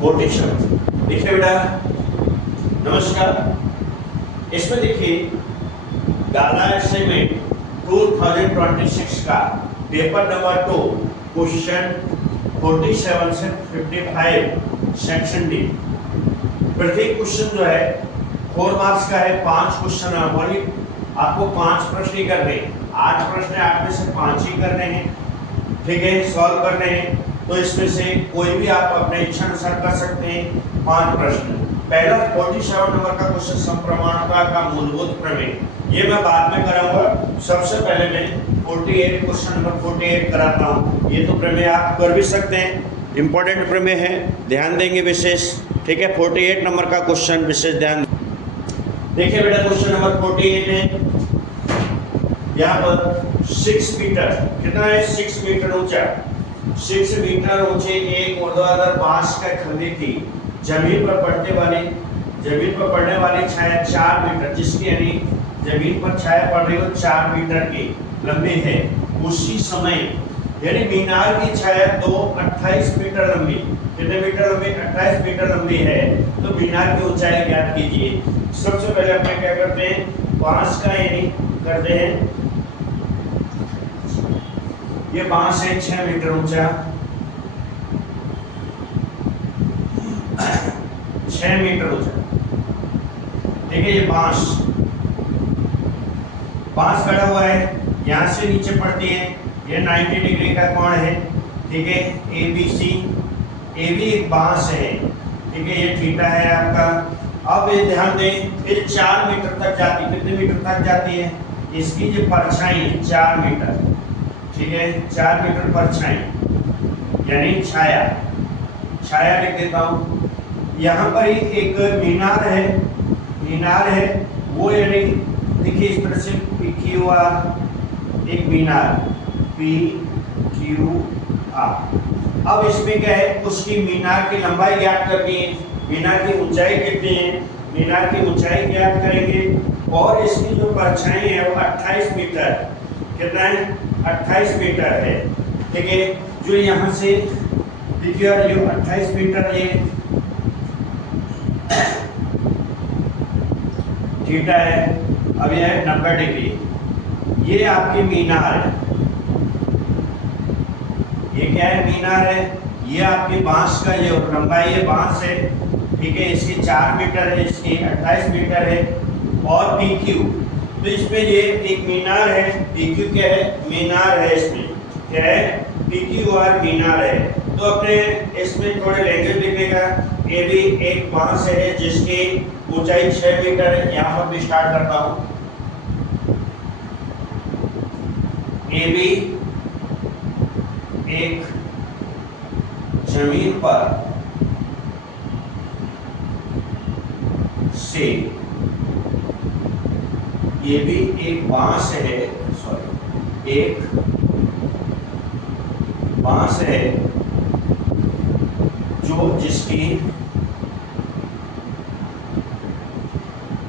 47। देखिए बेटा, नमस्कार। इसमें देखिए गाला असाइनमेंट 2026 का पेपर नंबर 2 क्वेश्चन 47 से 55 सेक्शन डी। प्रत्येक क्वेश्चन जो है 4 मार्क्स का है। 5 क्वेश्चन है, ओनली आपको 5 प्रश्न ही करने हैं। 8 प्रश्न है, 8 में से 5 ही करने हैं, ठीक है, सॉल्व करने हैं। तो इसमें से कोई भी आप अपने इच्छा अनुसार कर सकते हैं। 5 प्रश्न। पहला 47 नंबर का क्वेश्चन समप्रमाणता का मूलभूत प्रमेय, ये मैं बाद में कराऊंगा। सबसे पहले मैं 48 क्वेश्चन नंबर 48 कराता हूँ। ये तो प्रमेय आप कर भी सकते हैं, इंपॉर्टेंट प्रमेय है, ध्यान देंगे विशेष, ठीक है। 48 नंबर का क्वेश्चन विशेष ध्यान देखिए बेटा। क्वेश्चन नंबर 48 है, यहाँ पर 6 मीटर, कितना है 6 मीटर ऊंचा, 6 मीटर ऊंचे एक ऊर्ध्वाधर बांस का खंडी थी। जमीन पर पड़ने वाली छाया 4 मीटर, जिसकी यानी जमीन पर छाया पड़ रही हो 4 मीटर की लंबी है। उसी समय यानी मीनार की छाया 28 मीटर लंबी, कितने मीटर लंबी, 28 मीटर लंबी है। तो मीनार की ऊंचाई ज्ञात कीजिए। सबसे पहले अपन क्या करते हैं, बांस का यानी करते हैं, ये बांस है 6 मीटर ऊंचा, 6 मीटर ऊंचा, ठीक है। ये बांस खड़ा हुआ है, यहाँ से नीचे पड़ती है, ये 90 डिग्री का कोण है, ठीक है। ABC, ए भी एक बांस है, ठीक है, ये थीटा है आपका। अब ये ध्यान दें, फिर 4 मीटर तक जाती है, कितने मीटर तक जाती है, इसकी जो परछाई है 4 मीटर, ठीक है, 4 मीटर परछाई यानी छाया लिख देता हूँ। यहाँ पर ही एक मीनार है, वो यानी देखिए इस तरह से PQR, एक मीनार PQR। अब इसमें क्या है, उसकी मीनार की लंबाई ज्ञात करनी है, मीनार की ऊंचाई कितनी है, मीनार की ऊंचाई ज्ञात करेंगे। और इसकी जो परछाई है वो 28 मीटर, कितना है 28 मीटर है, ठीक है। जो यहाँ से देखिए जो 28 मीटर ये थीटा है, अब यह है 90 डिग्री। ये आपकी मीनार है, ये क्या है, मीनार है। ये आपकी बांस का ये लंबाई है, बांस है, ठीक है। इसकी 4 मीटर है, इसकी 28 मीटर है। और PQ, तो इसमें ये एक मीनार है, PQ क्या है, मीनार है, इसमें क्या है, PQR मीनार है। तो अपने इसमें थोड़े लैंग्वेज लिखने का, ये भी एक बांस है जिसकी ऊंचाई 6 मीटर है। यहाँ पर भी स्टार्ट करता हूँ, ये भी एक जमीन पर से, ये भी एक बांस है, सॉरी एक बांस है जो जिसकी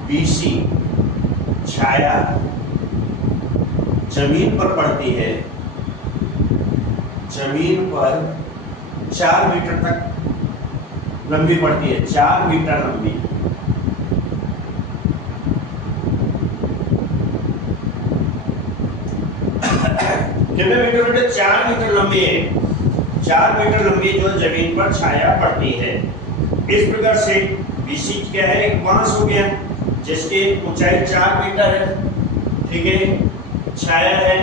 BC छाया जमीन पर पड़ती है, जमीन पर 4 मीटर तक लंबी पड़ती है, 4 मीटर लंबी। कितने मीटर बेटे, 4 मीटर लंबी है, 4 मीटर लंबी जो जमीन पर छाया पड़ती है। इस प्रकार से BC क्या है, एक बांस हो गया जिसकी ऊंचाई 4 मीटर है, ठीक है, छाया है।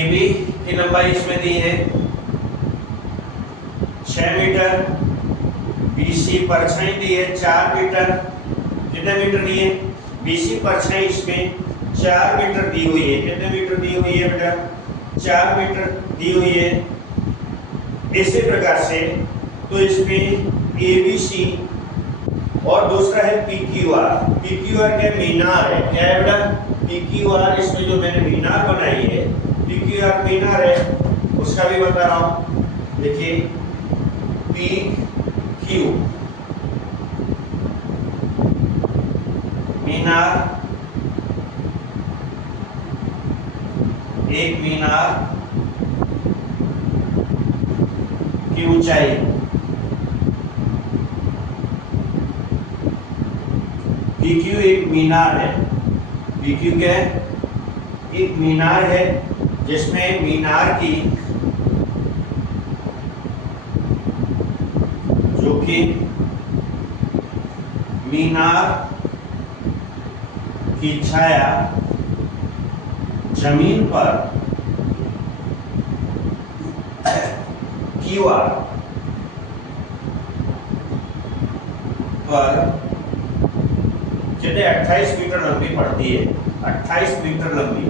AB की लंबाई इसमें दी है 6 मीटर, BC परछाई दी है 4 मीटर, कितने मीटर दी है, BC परछाई इसमें 4 मीटर दी हुई है, कितने मीटर दी हुई है बेटा, 4 मीटर दी हुई है। इसी प्रकार से तो इसमें ABC और दूसरा है PQR क्या मीनार है, क्या है बेटा, PQR, इसमें जो मैंने मीनार बनाई है PQR मीनार है, उसका भी बता रहा हूँ। देखिए PQ मीनार, एक मीनार की ऊंचाई PQ एक मीनार है। PQ क्या है? एक मीनार है जिसमें मीनार की जो कि मीनार की छाया जमीन पर QR पर जितने 28 मीटर लंबी पड़ती है, 28 मीटर लंबी।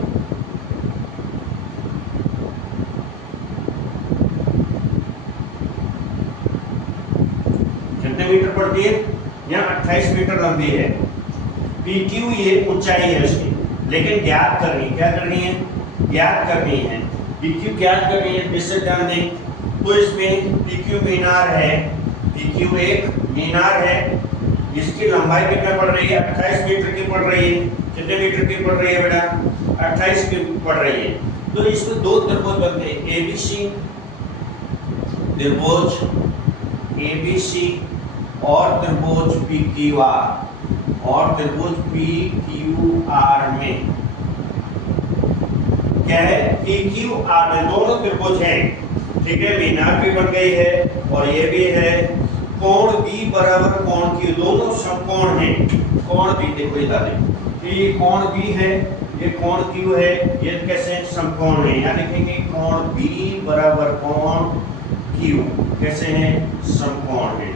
कितने मीटर पड़ती है? यहाँ 28 मीटर लंबी है। PQ ये ऊंचाई है उसकी, लेकिन ज्ञात करनी, क्या करनी है? ज्ञात करनी है। PQ ज्ञात करनी है, जिससे ध्यान दें तो इसमें PQ मीनार है, PQ एक मीनार है, इसकी लंबाई कितना पड़ रही है? 28 मीटर की पड़ रही है। कितने मीटर की पड़ रही है बेटा? 28 की पड़ रही है। तो इसमें दो त्रिभुज बनते हैं, ABC त्रिभुज ABC और त्रिभुज PQR, और त्रिभुज PQR में क्या है? PQR में दोनों त्रिभुज हैं, ठीक है, मीनार भी बन गई है और ये भी है। कोण B बराबर कोण Q, दोनों समकोण हैं। कोण B देखो इधर ये कोण B है, ये कोण Q है, ये कैसे समकोण है? यहाँ लिखेंगे कोण B बराबर कोण Q, कैसे हैं? समकोण है।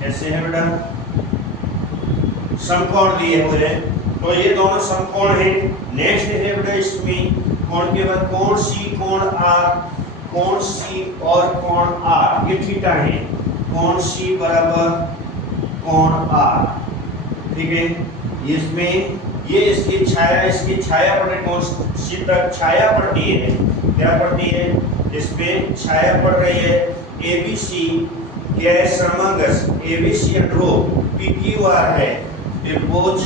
कैसे है बेटा? समकोण दिए हुए हैं, तो ये दोनों समकोण हैं। नेक्स्ट है बेटा इसमें कोण के बाद कोण C, कोण R, कोण C और कोण R, ये थीटा है। कोण C बराबर कोण R, ठीक है। इसमें ये इसकी छाया पड़ रही, कोण C तक छाया पड़ती है। क्या पड़ती है? इसमें छाया पड़ रही है। ABC क्या है? समंगस ABC रो PQR है, त्रिभुज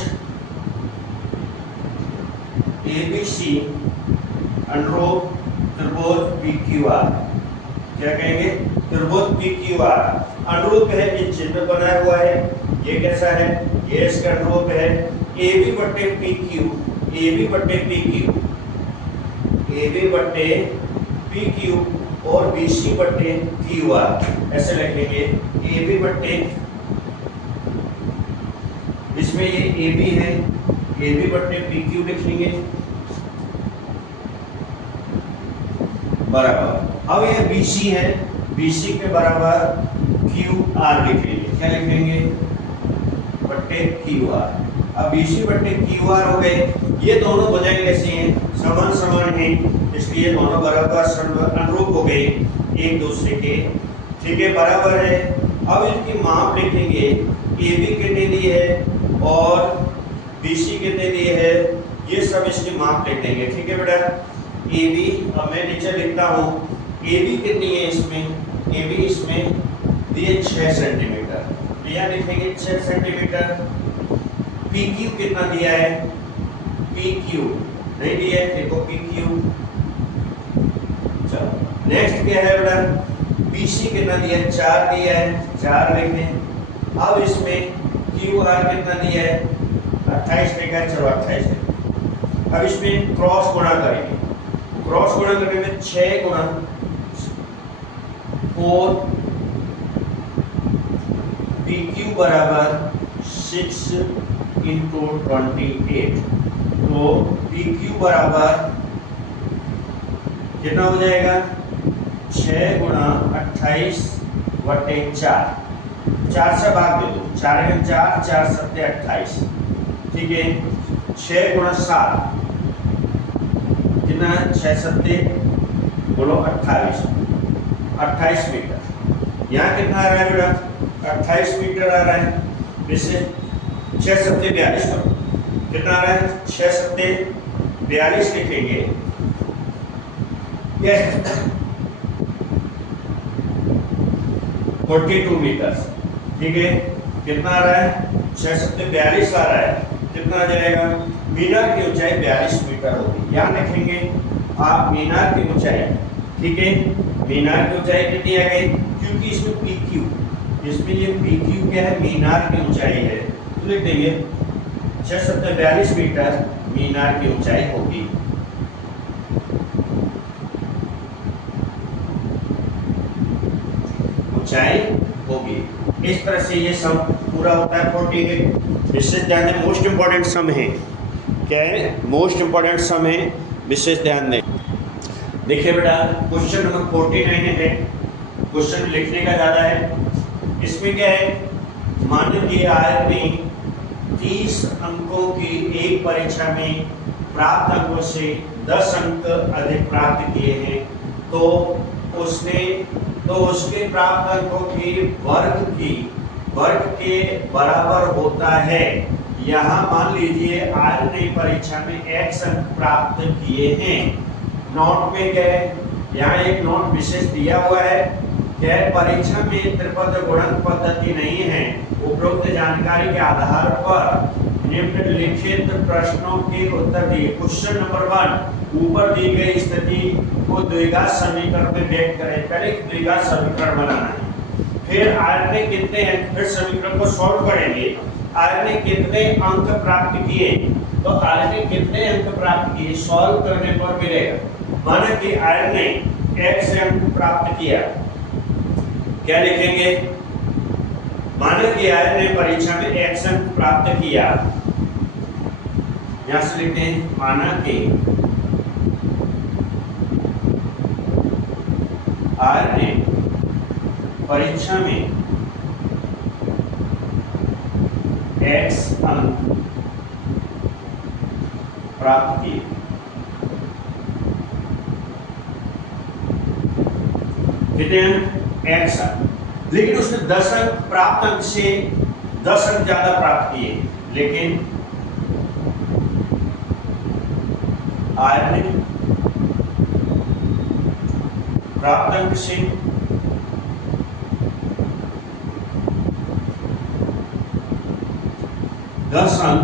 ABC अनुरूप त्रिभुज PQR, क्या कहेंगे? त्रिभुज PQR अनुरूप है, इस चिन्ह बनाया हुआ है। ये कैसा है? ये इसका अनुरूप है। AB बट्टे PQ, AB बट्टे PQ, AB बट्टे PQ और BC बट्टे QR, ऐसे लिखेंगे। AB बट्टे, इसमें ये AB है, AB बट्टे PQ लिख लेंगे बराबर। अब ये BC है, BC के बराबर QR लिख लेंगे। क्या लिखेंगे? बट्टे QR। अब BC बट्टे QR हो गए। ये दोनों भुजाएं कैसी हैं? समान समान हैं, इसलिए दोनों बराबर अनुरूप हो गए एक दूसरे के, ठीक है, बराबर है। अब इनकी माप लिखेंगे, AB कितने दी है और BC कितने दी है, ये सब इसकी माप लिख देंगे, ठीक है बेटा। AB, अब मैं नीचे लिखता हूँ, AB कितनी है इसमें? AB इसमें दिए 6 सेंटीमीटर, यहाँ लिखेंगे 6 सेंटीमीटर। PQ कितना दिया है? PQ नहीं दिया है, देखो PQ। चलो नेक्स्ट क्या है बेटा? BC कितना दिया है? 4 दिया है, 4 लिखें। अब इसमें QR कितना दिया है? 28 लिखा है, चलो 28 लिखें। अब इसमें क्रॉस गुणा करेंगे, क्रॉस गुणा करने में 6 गुणा 4 PQ बराबर 6 इंटू 28, तो PQ बराबर कितना हो जाएगा? 6 गुणा 28 बटे 4, 4 से भाग दे दो, 4 में 4, 4 सत्ते 28, ठीक है। 6 गुणा 7 कितना? 6 सत्ते बोलो 28, 28 मीटर। यहाँ कितना आ रहा है बेटा? 28 मीटर आ रहा है। वैसे 6 सत्ते 42 करो, कितना आ रहा है? 6 सत्ते 42 लिखेंगे। 42 मीटर, ठीक है। कितना आ रहा है? 6 सत्ते 42 आ रहा है। कितना आ जाएगा? मीनार की ऊंचाई 42 मीटर होगी। यहाँ लिखेंगे आप मीनार की ऊंचाई, ठीक है, मीनार की ऊंचाई कितनी आ गई, क्योंकि इसमें PQ, इसमें ये PQ क्या है, मीनार की ऊंचाई है, तो लिख देंगे 642 मीटर मीनार की ऊंचाई होगी। ऊंचाई होगी। इस तरह से ये सम पूरा होता है 48। विशेष ध्यान दें, मोस्ट इंपॉर्टेंट सम है, क्या है, मोस्ट इंपॉर्टेंट सम है, विशेष ध्यान दें। देखिए बेटा क्वेश्चन नंबर 49 है, क्वेश्चन लिखने का ज़्यादा है। इसमें क्या है, मान लीजिए आयत में 30 अंकों की एक परीक्षा में प्राप्त अंकों से 10 अंक अधिक प्राप्त किए हैं, तो उसके प्राप्त अंकों की वर्ग के बराबर होता है। यहाँ मान लीजिए आज ने परीक्षा में x अंक प्राप्त किए हैं। नोट में क्या है, यहाँ एक नोट विशेष दिया हुआ है, क्या है, परीक्षा में त्रिपद गुणन पद्धति नहीं है। उपरोक्त जानकारी के आधार पर निम्नलिखित प्रश्नों के उत्तर दिए। क्वेश्चन नंबर 1, ऊपर दी गई स्थिति को द्विघात समीकरण में व्यक्त करें। पहले द्विघात समीकरण बनाना है, फिर आर ने कितने हैं, फिर समीकरण को सॉल्व करेंगे। आर ने कितने अंक प्राप्त किए, तो आर ने कितने अंक प्राप्त किए सॉल्व करने पर मिलेगा। माना कि आर ने x अंक प्राप्त किया, क्या लिखेंगे, माना कि आर ने परीक्षा में x अंक प्राप्त किया, यहां से लिखते हैं माना कि आर ने परीक्षा में x अंक प्राप्त किए। कितने अंक, x अंक, लेकिन उसने 10 अंक प्राप्त अंक से 10 अंक ज्यादा प्राप्त किए, लेकिन आर ने प्राप्त अंक से 10 अंक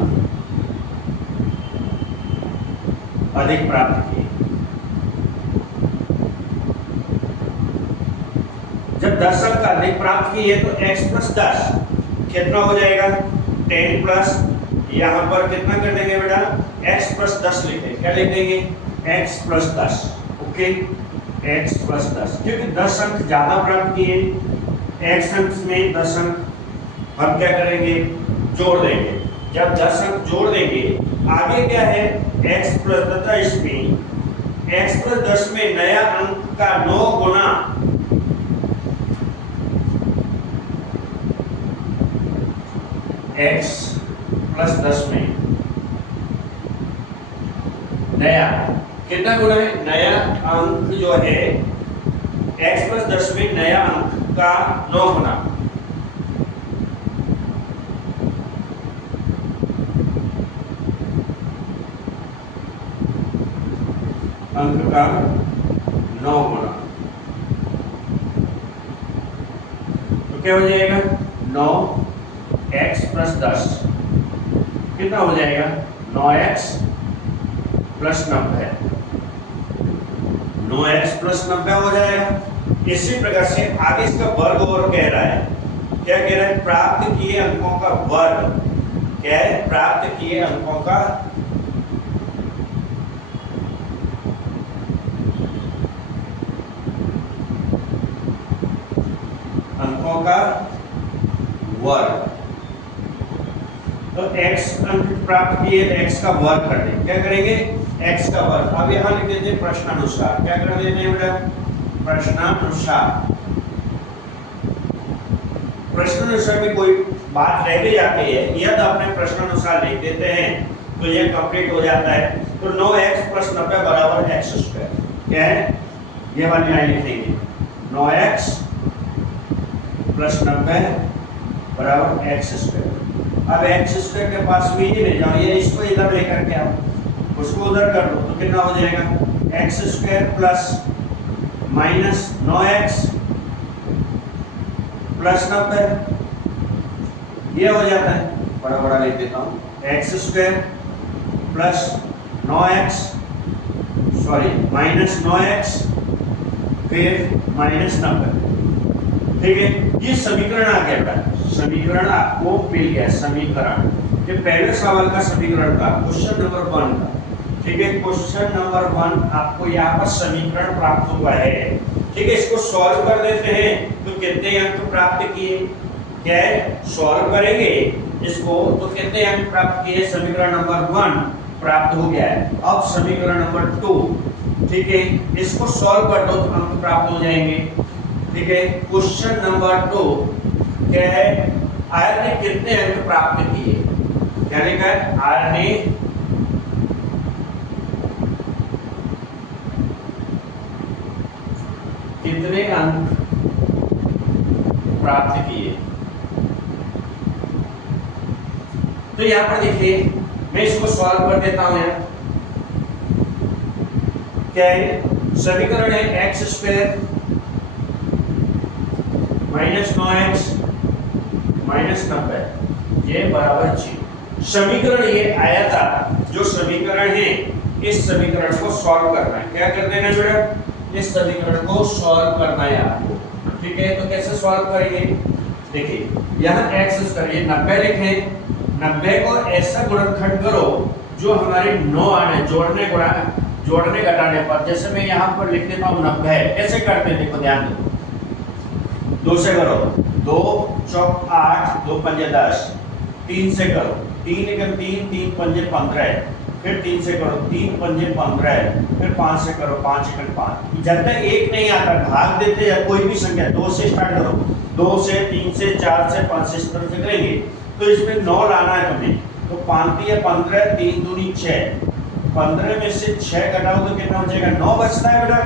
अधिक प्राप्त किए। जब 10 अंक अधिक प्राप्त किए तो x प्लस 10 कितना हो जाएगा, 10 प्लस, यहां पर कितना कर देंगे बेटा, x प्लस 10 लिखेंगे, क्या लिख देंगे, x plus 10, okay, x plus 10, क्योंकि 10 अंक ज्यादा प्राप्त किए, x अंक में 10 अंक हम क्या करेंगे, जोड़ देंगे। जब 10 अंक जोड़ देंगे, आगे क्या है, x प्लस 10, इसमें x प्लस 10 में नया अंक का 9 गुना x प्लस 10 में नया कितना गुना है, नया अंक जो है x प्लस 10 में नया अंक का 9 गुना, अंक का 9 गुना, तो क्या हो जाएगा, 9x प्लस 10 कितना हो जाएगा, 9x प्लस 90, 9x प्लस 90 हो जाएगा। इसी प्रकार से आगे इसका वर्ग और कह रहा है, क्या कह रहा है, प्राप्त किए अंकों का वर्ग, क्या है, प्राप्त किए अंकों का वर्ग, तो x अंक प्राप्त किए तो x का वर्ग कर देंगे, क्या करेंगे, x का वर्ग। अब यहां लिख देते हैं प्रश्नानुसार, क्या कर देते हैं बेटा, प्रश्नानुसार। प्रश्नानुसार में कोई बात रह भी जाती है, यदि आपने प्रश्नानुसार लिख देते हैं तो यह कंप्लीट हो जाता है। तो 9x प्लस 90 बराबर x स्क्वायर, क्या है, ये वाली लाइन लिखेंगे, 9x प्लस 90 बराबर x स्क्वायर। अब x स्क्वायर के पास में ही ले जाओ, ये इसको इधर लेकर के आओ, उसको उधर कर दो, तो कितना हो जाएगा, x square plus minus 9x plus 90, ये हो जाता है, बड़ा बड़ा लिख देता हूँ, x square plus 9x sorry minus 9x फिर माइनस 90। ठीक है, ये समीकरण आ गया बेटा, समीकरण आपको मिल गया। समीकरण ये पहले सवाल का समीकरण था, क्वेश्चन नंबर 1 का। ठीक है, क्वेश्चन नंबर 1 आपको यहाँ पर समीकरण प्राप्त हुआ है। ठीक है, इसको सॉल्व कर देते हैं तो कितने अंक प्राप्त किए, क्या है सॉल्व करेंगे इसको तो कितने अंक प्राप्त किए, समीकरण नंबर 1 प्राप्त हो गया है। अब समीकरण नंबर 2, ठीक है, इसको सॉल्व कर दो तो अंक प्राप्त हो जाएंगे। ठीक है, क्वेश्चन नंबर 2 क्या है, आर ने कितने अंक प्राप्त किए, क्या लिखा है, आर ने कितने अंक प्राप्त किए। तो यहां पर देखिए मैं इसको सॉल्व कर देता हूं। यार क्या है, समीकरण है x square minus 9x minus 90 ये बराबर 0। समीकरण ये आया था, जो समीकरण है इस समीकरण को सॉल्व करना है। क्या कर देना बेटा, इस समीकरण को सॉल्व करना है आपको। ठीक है, तो कैसे सॉल्व करेंगे, देखिए यहाँ x करिए 90 लिखें, 90 को ऐसा गुणनखंड करो जो हमारे 9 आने जोड़ने घटाने पर। जैसे मैं यहाँ पर लिख देता हूँ 90, कैसे करते हैं देखो ध्यान दो, 2 से करो, 2 चौक 8, 2 पंजे 10, 3 से करो, 3 एकम 3, 3 पंजे 15, फिर 3 से करो, 3 पंजे 15, फिर 5 से करो, 5 एकम 5। जब तक 1 नहीं आता भाग देते या कोई भी संख्या 2 से स्टार्ट करो, 2 से, 3 से, 4 से, 5 से, इस तरह से करेंगे। तो इसमें 9 लाना है तुम्हें, तो 5 या 15, 3 दूनी 6, 15 में से 6 घटाओ तो कितना हो जाएगा, 9 बचता है बेटा।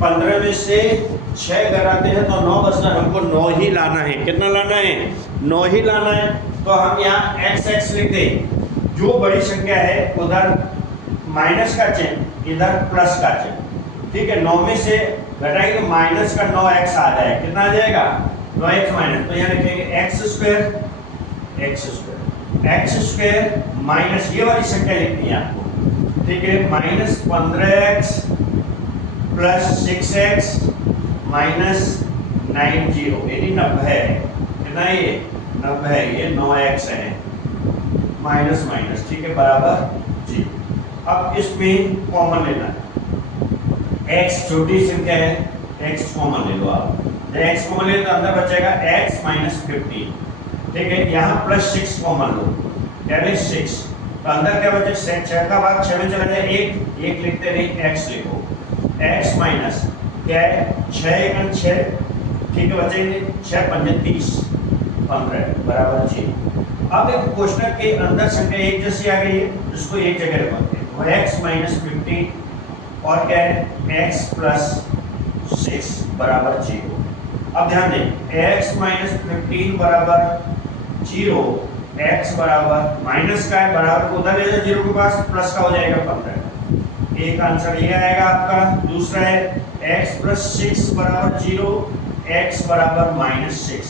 15 में से 6 घटाते हैं तो 9 बचता है, हमको 9 ही लाना है। कितना लाना है, 9 ही लाना है। तो हम यहाँ x लिख दें, जो बड़ी संख्या है उधर माइनस का चिन्ह, इधर प्लस का चिन्ह। ठीक है, 9 में से घटाएंगे तो माइनस का 9x आ जाएगा, कितना आ जाएगा 9x माइनस। तो यहाँ लिखेंगे एक्स स्क्वायर माइनस ये वाली संख्या लिखनी है आपको। ठीक है, minus 15x plus 6x minus 90 यानी 90 है। कितना ये 90 है, ये 9x है माइनस माइनस। ठीक है, बराबर जी। अब इसमें कॉमन लेना है, x छोटी संख्या है, x कॉमन ले लो आप। x कॉमन ले तो अंदर बचेगा x माइनस 15। ठीक है, यहाँ प्लस 6 कॉमन लो, क्या है 6, तो अंदर क्या बचे 6 का भाग 6 में चला जाए 1 लिखते नहीं, x लिखो, x माइनस क्या है 6 एकम 6। ठीक है, बचेंगे 6 पंजे 30, 15 बराबर 0। अब एक क्वेश्चन के अंदर संख्या एक जैसी आ गई है, इसको एक जगह रखते हैं, वो x माइनस 15 और क्या है x प्लस 6 बराबर 0। अब ध्यान दें, x माइनस 15 बराबर 0, x बराबर माइनस का है, बराबर को उधर ले जाओ 0 के पास, प्लस का हो जाएगा 15। एक आंसर ये आएगा आपका। दूसरा है x प्लस 6 बराबर 0, x बराबर माइनस 6।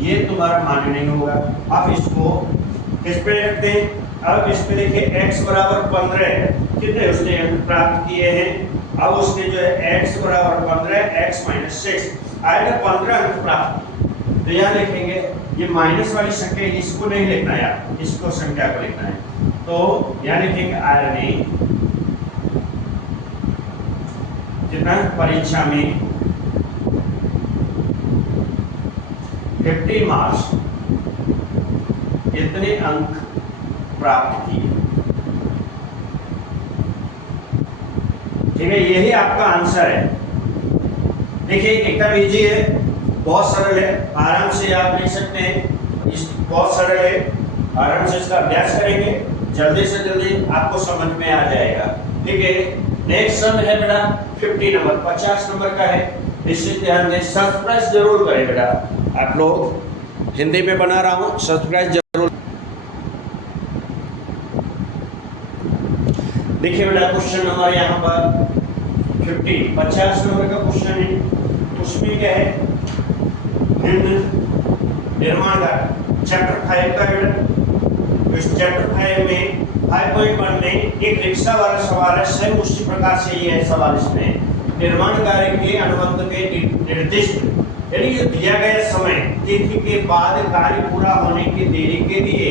ये तुम्हारा मान्य नहीं होगा। आप इसको किस पे रखते हैं, अब इस पे देखिए x बराबर 15 कितने उसने अंक प्राप्त किए हैं। अब उसने जो है x बराबर 15, x माइनस 6 आएगा 15 अंक प्राप्त। तो यहाँ लिखेंगे ये माइनस वाली संख्या, इसको नहीं लिखना है यार, इसको संख्या को लिखना है। तो यहाँ लिखेंगे आर ने जितना परीक्षा में 50 मार्क्स कितने अंक प्राप्त किए। ठीक है, यही आपका आंसर है। देखिए एकदम इजी है, बहुत सरल है, आराम से आप लिख सकते हैं। इस बहुत सरल है, आराम से इसका अभ्यास करेंगे, जल्दी से जल्दी आपको समझ में आ जाएगा। ठीक है, नेक्स्ट सम है बेटा 50 नंबर, 50 नंबर का है, इससे ध्यान दें। सब्सक्राइब जरूर करें बेटा, आप लोग हिंदी में बना रहा हूँ, सब्सक्राइब जरूर। देखिए बेटा क्वेश्चन नंबर यहाँ पर 50 नंबर का क्वेश्चन है। उसमें क्या है, निर्माण का चैप्टर 5 का बेटा। इस चैप्टर 5 में 5.1 में एक रिक्शा वाला सवाल है, स्वयं उसकी प्रकार से ये है सवाल इसमें, निर्माण कार्य के अनुबंध के निर्दिष्ट यानी जो दिया गया समय तिथि के बाद कार्य पूरा होने की देरी के लिए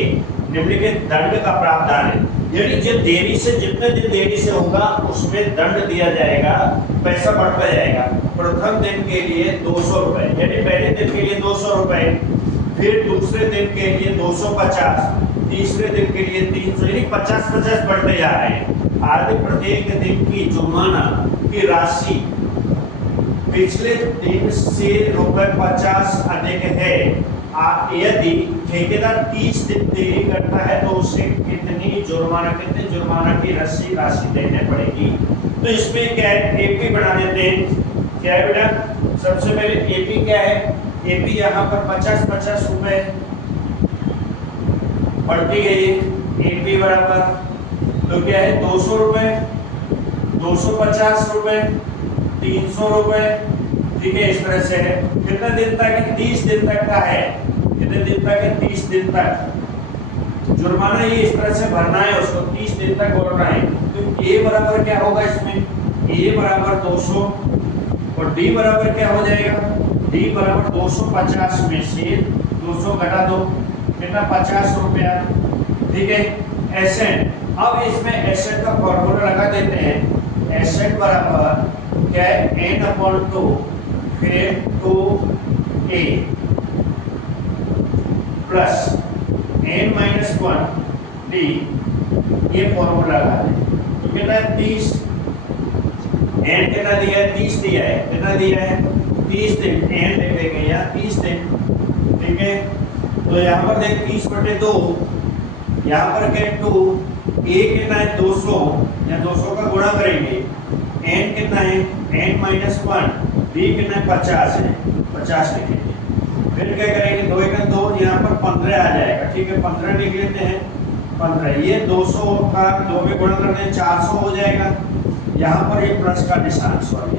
निम्नलिखित दंड का प्रावधान है। यानी जो देरी से जितने दिन देरी से होगा उसमें दंड दिया जाएगा, पैसा बढ़ता जाएगा। प्रथम दिन के लिए 200 रुपए, यानी पहले दिन के लिए 200 रुपए, फिर दूसरे दिन के लिए 250, तीसरे दिन के लिए 300, यानी 50-50 बढ़ते जा रहे हैं। आदि प्रत्येक दिन की जुर्माना की राशि पिछले दिन से ₹50 अधिक है। यदि ठेकेदार 30 दिन देरी करता है तो उसे कितनी जुर्माना की राशि देने पड़ेगी। तो इसमें क्या है, एपी बना देते हैं। क्या है बेटा, सबसे पहले एपी क्या है, एपी यहाँ पर 50-50 रुपए बढ़ती गई। एपी बराबर तो क्या है 200 रुपए, 250 रुपए, 300 रुपए, ठीक है। इस तरह से है। कितने दिन तक है, 30 दिन तक का है। कितने दिन तक है, 30 दिन तक जुर्माना ये इस तरह से भरना है, उसको 30 दिन तक भरना है। तो ए बराबर क्या होगा इसमें, ए बराबर 200 और डी बराबर क्या हो जाएगा, डी बराबर 250 में से 200 घटा दो, कितना 50 रुपया, ठीक है। एसेट, अब इसमें एसेट का फॉर्मूला लगा देते हैं। एसेट बराबर क्या है, n/2 फिर 2a प्लस n-1 d, ये फॉर्मूला लगा दें। तो कितना है 30, n कितना दिया है, 30 दिया है, कितना दिया है 30 दिन, n लिख देंगे यहाँ 30 दिन, ठीक है। तो यहाँ पर देख 30/2, यहाँ पर क्या 2, a कितना है 200, या 200 का गुणा करेंगे, n कितना है n-1, d कितना है 50 है, 50 लिखेंगे। फिर क्या करेंगे, 2 × 2, यहाँ पर 15 आ जाएगा, ठीक है। 15 लिख लेते हैं, 15, ये 200 का 2 में गुणा करते हैं 400 हो जाएगा। यहाँ पर ये प्लस का निशान, सॉरी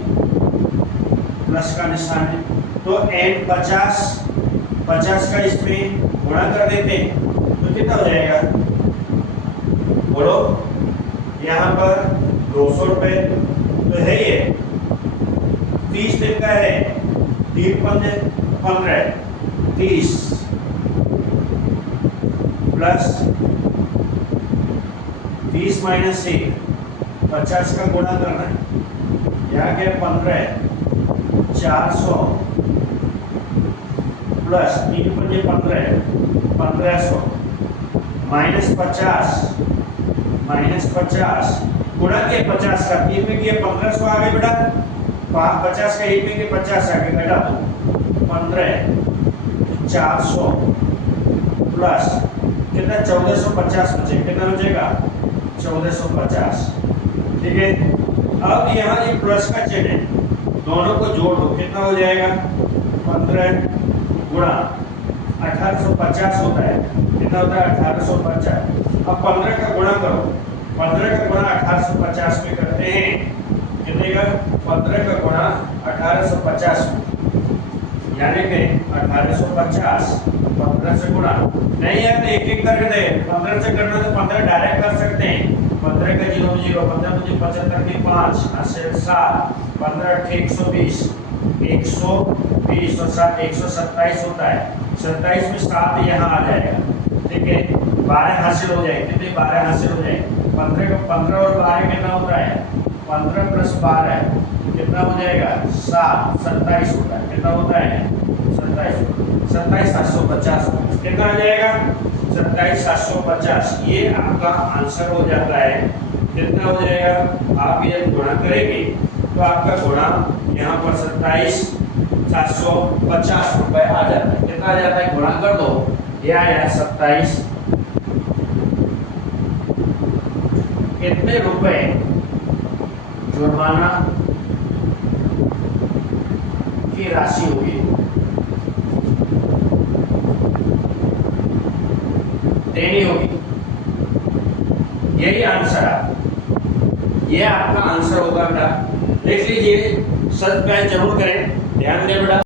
प्लस का निशान है। तो n 50 का इसमें गुणा कर देते हैं तो कितना हो जाएगा, बोलो, यहाँ पर 200 रुपए तो है, ये 30 दिन का है, 3×5 = 30 प्लस 30 माइनस 1, 50 का गुणा करना है, यहाँ क्या 15, 400 प्लस 3×15, 1500 माइनस 50 गुणा के 50 का 3 में किया 1500 आ गए बेटा, 50 का 1 में के 50 आ गए, घटा दो 15, 400 प्लस कितना 1450 बचे, कितना बचेगा 1450, ठीक है। अब यहाँ ये प्लस का चिन्ह है, दोनों को जोड़ दो, कितना हो जाएगा 15 गुणा 1850 होता है, कितना होता है 1850। अब 15 का गुणा करो, 15 का गुणा 1850 में करते हैं, कितने का 15 का गुणा 1850 में, यानी कि 1850 15 से गुणा नहीं है तो एक करके दे, 15 से करना तो 15 डायरेक्ट कर सकते हैं। 15 का 0 0, 15 मुझे 75 के 5 7, 15 120, 120 और 7 127 होता है। 27 में 7 यहाँ आ जाएगा, ठीक है। 12 हासिल हो जाए, कितने 12 हासिल हो जाए, 15 का 15 और 12 कितना होता है, 15 + 12 कितना हो जाएगा 7, 27 होता है, कितना होता है 27, 750 कितना आ जाएगा 27750। ये आपका आंसर हो जाता है, कितना हो जाएगा, आप ये गुणा करेंगे तो आपका गुणा यहाँ पर 27750 रुपए आ जाता है। कितना आ जाता है, गुणा कर दो, ये आया 27 कितने रुपए जुर्माना की राशि होगी, देनी होगी। यही आंसर है, ये आपका आंसर होगा बेटा, देख लीजिए, सब्सक्राइब जरूर करें, ध्यान दें बेटा।